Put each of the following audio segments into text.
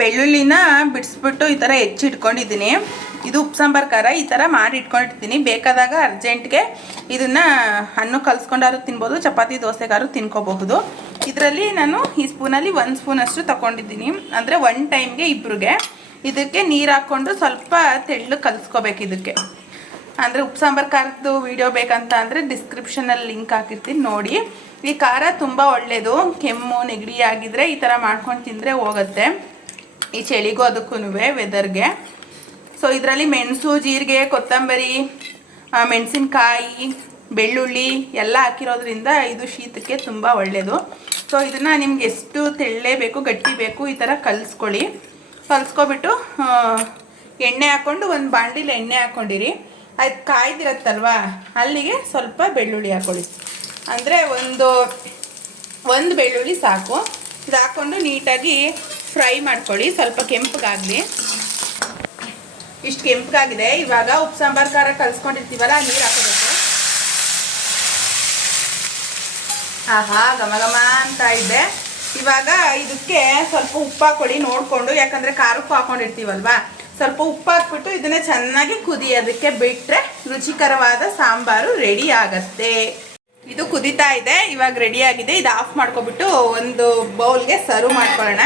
ಬೆಳ್ಳುಳ್ಳಿನ ಬಿಡಿಸ್ಬಿಟ್ಟು ಈ ಥರ ಹೆಚ್ಚಿಟ್ಕೊಂಡಿದ್ದೀನಿ. ಇದು ಉಪ್ಪು ಸಾಂಬಾರು ಖಾರ ಈ ಥರ ಮಾಡಿ ಇಟ್ಕೊಂಡಿರ್ತೀನಿ ಬೇಕಾದಾಗ ಅರ್ಜೆಂಟ್ಗೆ ಇದನ್ನು ಹಣ್ಣು ಕಲಿಸ್ಕೊಂಡಾದ್ರು ತಿನ್ಬೋದು, ಚಪಾತಿ ದೋಸೆಗಾರು ತಿನ್ಕೋಬಹುದು. ಇದರಲ್ಲಿ ನಾನು ಈ ಸ್ಪೂನಲ್ಲಿ ಒಂದು ಸ್ಪೂನಷ್ಟು ತಗೊಂಡಿದ್ದೀನಿ ಅಂದರೆ ಒನ್ ಟೈಮ್ಗೆ ಇಬ್ಬರಿಗೆ ಇದಕ್ಕೆ ನೀರು ಹಾಕ್ಕೊಂಡು ಸ್ವಲ್ಪ ತೆಳ್ಳು ಕಲಿಸ್ಕೋಬೇಕು ಇದಕ್ಕೆ. ಅಂದರೆ ಉಪ್ಪು ಸಾಂಬಾರು ಖಾರದ್ದು ವಿಡಿಯೋ ಬೇಕಂತ ಅಂದರೆ ಡಿಸ್ಕ್ರಿಪ್ಷನಲ್ಲಿ ಲಿಂಕ್ ಹಾಕಿರ್ತೀನಿ, ನೋಡಿ. ಈ ಖಾರ ತುಂಬ ಒಳ್ಳೆಯದು ಕೆಮ್ಮು, ನೆಗಡಿ ಆಗಿದ್ರೆ ಈ ಥರ ಮಾಡ್ಕೊಂಡು ತಿಂದರೆ ಹೋಗುತ್ತೆ. ಈ ಚಳಿಗೂ ಅದಕ್ಕೂ ವೆದರ್ಗೆ ಸೊ ಇದರಲ್ಲಿ ಮೆಣಸು, ಜೀರಿಗೆ, ಕೊತ್ತಂಬರಿ ಮೆಣಸಿನಕಾಯಿ, ಬೆಳ್ಳುಳ್ಳಿ ಎಲ್ಲ ಹಾಕಿರೋದ್ರಿಂದ ಇದು ಶೀತಕ್ಕೆ ತುಂಬ ಒಳ್ಳೆಯದು ಸೊ ಇದನ್ನು ನಿಮ್ಗೆ ಎಷ್ಟು ತೆಳ್ಳೇಬೇಕು ಗಟ್ಟಿ ಬೇಕು, ಈ ಥರ ಕಲಿಸ್ಕೊಳ್ಳಿ. ಕಲಿಸ್ಕೊಬಿಟ್ಟು ಎಣ್ಣೆ ಹಾಕ್ಕೊಂಡು ಒಂದು ಬಾಂಡಿಲಿ ಎಣ್ಣೆ ಹಾಕ್ಕೊಂಡಿರಿ ಅದು ಕಾಯ್ದಿರತ್ತಲ್ವಾ? ಅಲ್ಲಿಗೆ ಸ್ವಲ್ಪ ಬೆಳ್ಳುಳ್ಳಿ ಹಾಕ್ಕೊಳ್ಳಿ ಅಂದರೆ ಒಂದು ಒಂದು ಬೆಳ್ಳುಳ್ಳಿ ಸಾಕು. ಇದು ಹಾಕ್ಕೊಂಡು ನೀಟಾಗಿ ಫ್ರೈ ಮಾಡ್ಕೊಳ್ಳಿ, ಸ್ವಲ್ಪ ಕೆಂಪಗಾಗಲಿ. ಇಷ್ಟು ಕೆಂಪಗಾಗಿದೆ. ಇವಾಗ ಉಪ್ಪು, ಸಾಂಬಾರು, ಖಾರ ಕಲ್ಸ್ಕೊಂಡಿರ್ತೀವಲ್ಲ ನೀರು ಹಾಕೋಬೇಕು. ಆಹಾ, ಘಮ ಘಮ ಅಂತ ಇದೆ. ಇವಾಗ ಇದಕ್ಕೆ ಸ್ವಲ್ಪ ಉಪ್ಪು ಹಾಕೊಳ್ಳಿ, ನೋಡಿಕೊಂಡು. ಯಾಕಂದರೆ ಖಾರಕ್ಕೂ ಹಾಕೊಂಡಿರ್ತೀವಲ್ವಾ? ಸ್ವಲ್ಪ ಉಪ್ಪು ಹಾಕ್ಬಿಟ್ಟು ಇದನ್ನ ಚೆನ್ನಾಗಿ ಕುದಿಯೋದಕ್ಕೆ ಬಿಟ್ಟರೆ ರುಚಿಕರವಾದ ಸಾಂಬಾರು ರೆಡಿ ಆಗತ್ತೆ. ಇದು ಕುದಿತಾ ಇದೆ, ಇವಾಗ ರೆಡಿ ಆಗಿದೆ. ಇದು ಆಫ್ ಮಾಡ್ಕೊಬಿಟ್ಟು ಒಂದು ಬೌಲ್ಗೆ ಸರ್ವ್ ಮಾಡ್ಕೊಳ್ಳೋಣ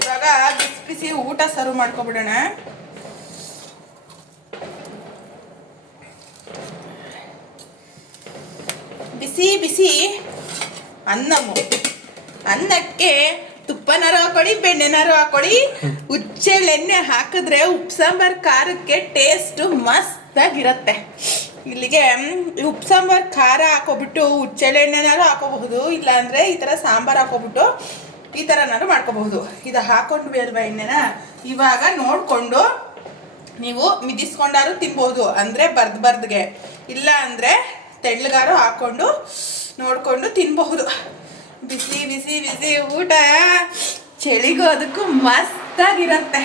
ಇವಾಗ ಬಿಸಿ ಊಟ ಸರ್ವ್ ಮಾಡ್ಕೊಬಿಡೋಣ. ಬಿಸಿ ಬಿಸಿ ಅನ್ನಮು. ಅನ್ನಕ್ಕೆ ತುಪ್ಪನಾರು ಹಾಕೊಳ್ಳಿ ಬೆಣ್ಣೆನಾರು ಹಾಕೊಳ್ಳಿ. ಉಚ್ಚೆಳೆಣ್ಣೆ ಹಾಕಿದ್ರೆ ಉಪ್ಪು ಸಾಂಬಾರ್ ಖಾರಕ್ಕೆ ಟೇಸ್ಟ್ ಮಸ್ತಾಗಿರುತ್ತೆ. ಇಲ್ಲಿಗೆ ಉಪ್ಪು ಸಾಂಬಾರ್ ಖಾರ ಹಾಕೋಬಿಟ್ಟು ಉಚ್ಚೆಳೆಣ್ಣೆನಾರು ಹಾಕೋಬಹುದು, ಇಲ್ಲಾಂದ್ರೆ ಈ ಥರ ಸಾಂಬಾರ್ ಹಾಕೋಬಿಟ್ಟು ಈ ಥರನಾದ್ರು ಮಾಡ್ಕೋಬಹುದು. ಇದು ಹಾಕೊಂಡ್ವಿ ಅಲ್ವಾ ಎಣ್ಣೆನ ಇವಾಗ ನೋಡಿಕೊಂಡು ನೀವು ಮಿದಿಸ್ಕೊಂಡಾರು ತಿನ್ಬೋದು. ಅಂದರೆ ಬರ್ದ್ ಬರ್ದ್ಗೆ. ಇಲ್ಲ ಅಂದರೆ ತೆಳ್ಳಗಾರು ಹಾಕ್ಕೊಂಡು ನೋಡಿಕೊಂಡು ತಿನ್ಬಹುದು. ಬಿಸಿ ಬಿಸಿ ಬಿಸಿ ಊಟ. ಚಳಿಗೂ ಅದಕ್ಕೂ ಮಸ್ತಾಗಿರುತ್ತೆ.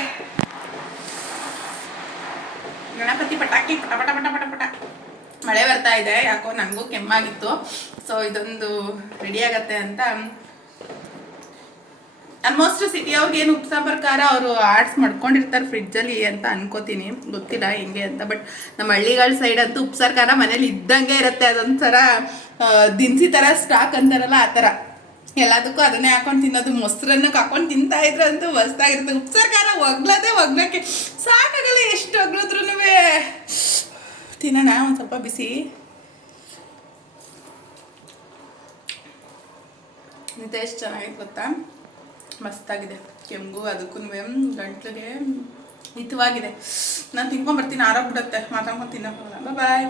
ಗಣಪತಿ ಪಟಾಕಿ, ಪಟ ಪಟ ಪಟ ಪಟ ಪಟ. ಮಳೆ ಬರ್ತಾ ಇದೆ. ಯಾಕೋ ನನಗೂ ಕೆಮ್ಮಾಗಿತ್ತು. ಸೊ ಇದೊಂದು ರೆಡಿ ಆಗತ್ತೆ ಅಂತ ಆಲ್ಮೋಸ್ಟ್ ಸಿಟಿ ಅವ್ರಿಗೆ ಏನು ಉಪ್ಪು ಸಾಂಬಾರ್ ಅವರು ಆರ್ಟ್ಸ್ ಮಾಡ್ಕೊಂಡಿರ್ತಾರೆ ಫ್ರಿಡ್ಜಲ್ಲಿ ಅಂತ ಅನ್ಕೋತೀನಿ. ಗೊತ್ತಿಲ್ಲ ಹೆಂಗೆ ಅಂತ ಬಟ್ ನಮ್ಮ ಹಳ್ಳಿಗಳ ಸೈಡ್ ಅಂತೂ ಉಪ್ಪು ಸಾರು ಖಾರ ಮನೇಲಿ ಇದ್ದಂಗೆ ಇರುತ್ತೆ. ಅದೊಂಥರ ದಿನಸಿ ಥರ ಸ್ಟಾಕ್ ಅಂತಾರಲ್ಲ ಆ ಥರ ಎಲ್ಲದಕ್ಕೂ ಅದನ್ನೇ ಹಾಕೊಂಡು ತಿನ್ನೋದು. ಮೊಸರನ್ನಕ್ಕೆ ಹಾಕೊಂಡು ತಿಂತಾ ಇದ್ರೆ ಅಂತೂ ಹೊಸ್ತಾಗಿರುತ್ತೆ ಉಪ್ಪು ಸಾರು ಖಾರ ಒಗ್ಲದೇ ಒಗ್ಲಕ್ಕೆ. ಸಾಕಾಗಲ್ಲ ಎಷ್ಟು ಒಗ್ಲಿದ್ರು ತಿನ್ನೋಣ, ಒಂದು ಸ್ವಲ್ಪ ಬಿಸಿ. ಇದು ಎಷ್ಟು ಚೆನ್ನಾಗಿತ್ತು ಗೊತ್ತಾ? ಮಸ್ತಾಗಿದೆ. ಕೆಮ್ಮು ಅದಕ್ಕೂ ಗಂಟ್ಲಿಗೆ ಹಿತವಾಗಿದೆ. ನಾನು ತಿನ್ಕೊಂಬರ್ತೀನಿ ಆರೋಗ್ಬಿಡುತ್ತೆ ಮಾತಾಡ್ಕೊಂಡು ತಿನ್ನೋಕ್ಕಾಗಲ್ಲ ಬಾಯ್